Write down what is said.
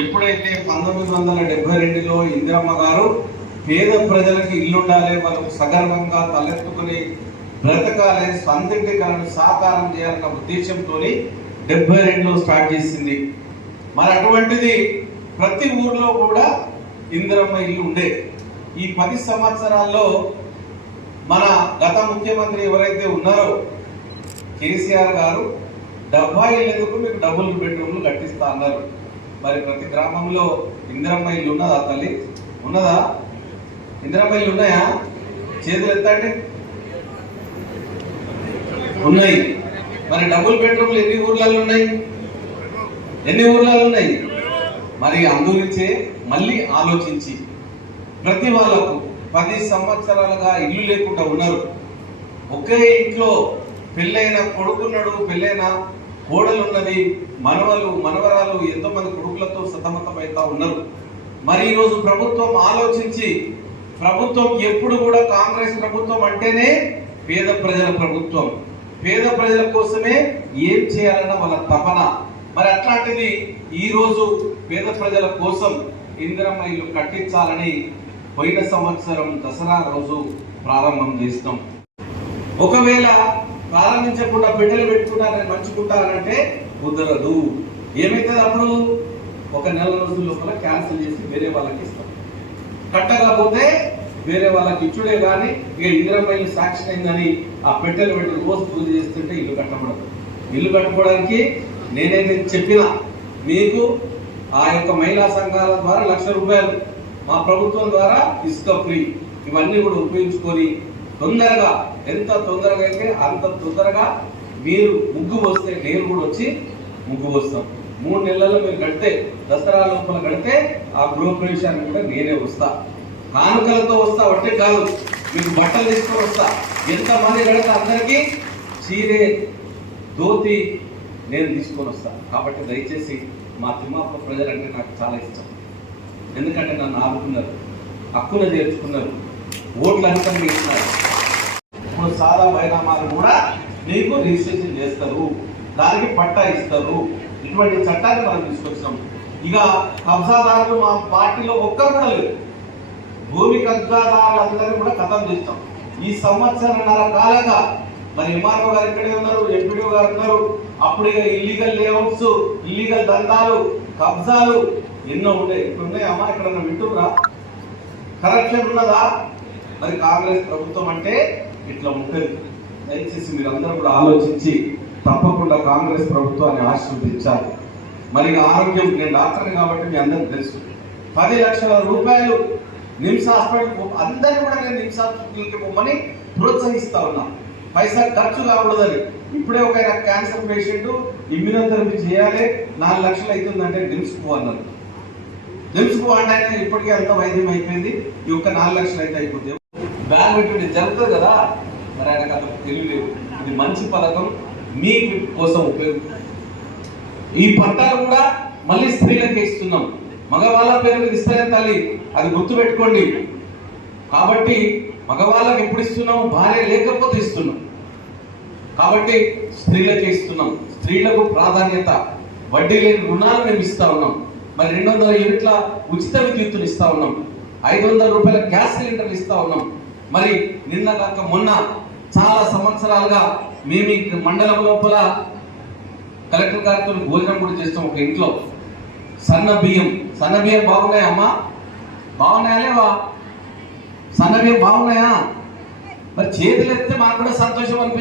ఎప్పుడైతే పంతొమ్మిది వందల డెబ్బై రెండులో ఇందిరమ్మ గారు పేద ప్రజలకు ఇల్లుండాలి వాళ్ళకు సగర్వంగా తలెత్తుకుని బ్రతకాలి స్వంతికరణ సాకారం చేయాలన్న ఉద్దేశంతో డెబ్బై రెండులో స్టార్ట్ చేసింది. మరి అటువంటిది ప్రతి ఊర్లో కూడా ఇందిరమ్మ ఇల్లు ఉండే. ఈ పది సంవత్సరాల్లో మన గత ముఖ్యమంత్రి ఎవరైతే ఉన్నారో కేసీఆర్ గారు డెబ్బై ఏళ్ళకు మీకు డబుల్ బెడ్రూమ్లు కట్టిస్తా అన్నారు. మరి ప్రతి గ్రామంలో ఇందిరమ్మ ఇల్లు ఉన్నదా తల్లి? ఉన్నదా? ఇందిరమ్మ ఇల్లు ఉన్నాయా? చేతులు ఎత్తండి ఉన్నాయి. మరి డబుల్ బెడ్రూమ్లు ఎన్ని ఊర్లలో ఉన్నాయి? ఎన్ని ఊర్లలో ఉన్నాయి? మరి అందుగురించే మళ్ళీ ఆలోచించి ప్రతి వాళ్ళకు పది సంవత్సరాలుగా ఇల్లు లేకుండా ఉన్నారు. ఒకే ఇంట్లో పెళ్ళైన కొడుకున్నాడు పెళ్ళైన కోడలు ఉన్నది మనవలు మనవరాలు ఎంతో మంది కొడుకులతో సతమతమవుతా ఉన్నారు. మరి ఈరోజు ప్రభుత్వం ఆలోచించి ప్రభుత్వం ఎప్పుడు కూడా కాంగ్రెస్ ప్రభుత్వం అంటేనే పేద ప్రజల ప్రభుత్వం. పేద ప్రజల కోసమే ఏం చేయాలన్న వాళ్ళ తపన. మరి అట్లాంటిది ఈరోజు పేద ప్రజల కోసం ఇందిరమ్మ ఇల్లు కట్టించాలని పోయిన సంవత్సరం దసరా రోజు ప్రారంభం చేస్తాం. ఒకవేళ ప్రారంభించకుండా బిడ్డలు పెట్టుకుంటారని మంచుకుంటారంటే కుదరదు. ఏమైతుంది అప్పుడు? ఒక నెల రోజుల లోపల క్యాన్సిల్ చేసి వేరే వాళ్ళకి ఇస్తాం. కట్టకపోతే వేరే వాళ్ళకి ఇచ్చుడే కానీ ఇక ఇందిరమ్మ ఇల్లు అయిందని ఆ పెట్టెలు పెట్టెలు రోజు పూజ చేస్తుంటే ఇల్లు కట్టబడదు. ఇల్లు కట్టుకోవడానికి నేనైతే చెప్పిన మీకు ఆ యొక్క మహిళా సంఘాల ద్వారా లక్ష రూపాయలు మా ప్రభుత్వం ద్వారా ఇసుక ఫ్రీ. ఇవన్నీ కూడా ఉపయోగించుకొని తొందరగా ఎంత తొందరగా అయితే అంత తొందరగా మీరు ముగ్గు వస్తే నేను కూడా వచ్చి ముగ్గు వస్తాం మూడు నెలల్లో మీరు కడితే దసరా లోపల కడితే ఆ గృహప్రవేశానికి కూడా నేనే వస్తా. కానుకలతో వస్తా ఒకటే కాదు మీకు బట్టలు తీసుకొని వస్తా. ఎంత మంది కడితే అందరికీ చీరే ధోతి నేను తీసుకొని వస్తా. కాబట్టి దయచేసి మా తిమ్మాప ప్రజలంటే నాకు చాలా ఇష్టం. ఎందుకంటే నన్ను ఆడుకున్నారు హక్కున చేర్చుకున్నారు ఓట్లు అంతా చేస్తున్నారు ఇప్పుడు సాదా బైనామాలు కూడా మీకు రిజిస్ట్రేషన్ చేస్తారు దానికి పట్టా ఇస్తారు. ఇటువంటి చట్టాన్ని మనం తీసుకొచ్చినాం. ఇక కబ్జాదారులు మా పార్టీలో ఒక్కరు కూడా లేదు భూమి కబ్జాదారులందరినీ కూడా కథం చేస్తాం. ఈ సంవత్సరంన్నర కాలంగా మరి ఎంఆర్ఓ గారు ఇక్కడే ఉన్నారు ఎంపీడీఓ గారు ఉన్నారు. అప్పుడు ఇక ఇల్లీగల్ లేఅవుట్స్ ఇల్లీగల్ దందాలు కబ్జాలు ఎన్నో ఉండే ఇప్పుడు ఉన్నాయమ్మా ఇక్కడ వింటున్నా కరప్షన్ ఉన్నదా? మరి కాంగ్రెస్ ప్రభుత్వం అంటే ఇట్లా ఉంటుంది. దయచేసి మీరందరూ కూడా ఆలోచించి తప్పకుండా కాంగ్రెస్ ప్రభుత్వాన్ని ఆశీర్వదించాలి. మరి ఆరోగ్యం నేను డాక్టర్ని కాబట్టి మీ అందరికి తెలుసు. పది లక్షల రూపాయలు నిమ్స్ హాస్పిటల్ అందరినీ కూడా నేను నిమ్స్ హాస్పిటల్కి పోమని ప్రోత్సహిస్తా ఉన్నా. పైసా ఖర్చు కాకూడదని. ఇప్పుడే ఒక క్యాన్సర్ పేషెంట్ ఇమ్యూనోథెరపీ చేయాలి నాలుగు లక్షలు అవుతుందంటే నిమ్స్ పో అన్నారు. నిమ్స్ పో అంటే ఇప్పటికే అంత వైద్యం అయిపోయింది. ఈ ఒక్క నాలుగు లక్షలు అయితే అయిపోతుంది బ్యాన్ పెట్టి జరుగుతుంది కదా? మరి ఆయనకు అంత తెలియలేదు ఇది మంచి పథకం మీ కోసం ఉపయోగం. ఈ పట్టాలు కూడా మళ్ళీ స్త్రీలకు ఇస్తున్నాం. మగవాళ్ళ పేరు మీద ఇస్తలే తల్లి అది గుర్తు పెట్టుకోండి కాబట్టి మగవాళ్ళకి ఎప్పుడు ఇస్తున్నాం భార్య లేకపోతే ఇస్తున్నాం. కాబట్టి స్త్రీలకు ఇస్తున్నాం. స్త్రీలకు ప్రాధాన్యత వడ్డీ లేని రుణాలు మేము ఇస్తా ఉన్నాం. మరి రెండు వందల యూనిట్ల ఉచిత విద్యుత్తుని ఇస్తా ఉన్నాం. ఐదు వందల రూపాయల గ్యాస్ సిలిండర్లు ఇస్తా ఉన్నాం. మరి నిన్న కాక మొన్న చాలా సంవత్సరాలుగా మేము ఈ మండలం లోపల కలెక్టర్ గారితో భోజనం కూడా చేస్తాం ఒక ఇంట్లో. సన్న బియ్యం. సన్న బియ్యం బాగున్నాయా అమ్మా? బాగున్నాయా లేవా? సన్న బియ్యం బాగున్నాయా? మరి చేతులు ఎత్తే మాకు కూడా సంతోషం అనిపిస్తుంది.